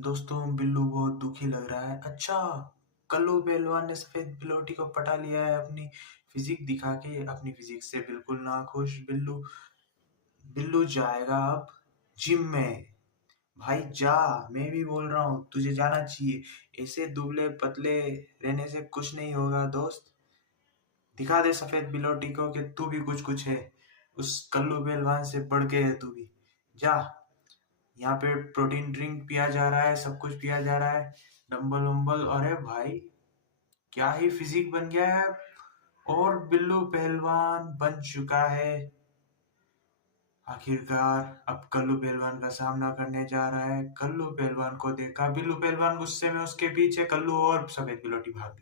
दोस्तों बिल्लू बहुत दुखी लग रहा है। अच्छा, कल्लू पहलवान ने सफेद बिलोटी को पटा लिया है अपनी फिजिक दिखा के। अपनी फिजिक से बिल्कुल नाखुश बिल्लू। बिल्लू जाएगा अब जिम में। भाई जा, मैं भी बोल रहा हूँ तुझे जाना चाहिए। ऐसे दुबले पतले रहने से कुछ नहीं होगा दोस्त। दिखा दे सफेद बिलोटी को कि तू भी कुछ कुछ है। उस कल्लू पहलवान से बढ़ के है तू भी। जा, यहाँ पे प्रोटीन ड्रिंक पिया जा रहा है, सब कुछ पिया जा रहा है, डंबल वंबल। अरे भाई, क्या ही फिजिक बन गया है। और बिल्लू पहलवान बन चुका है। आखिरकार अब कल्लू पहलवान का सामना करने जा रहा है। कल्लू पहलवान को देखा, बिल्लू पहलवान गुस्से में उसके पीछे, कल्लू और सफेद बिलोटी भाग गई।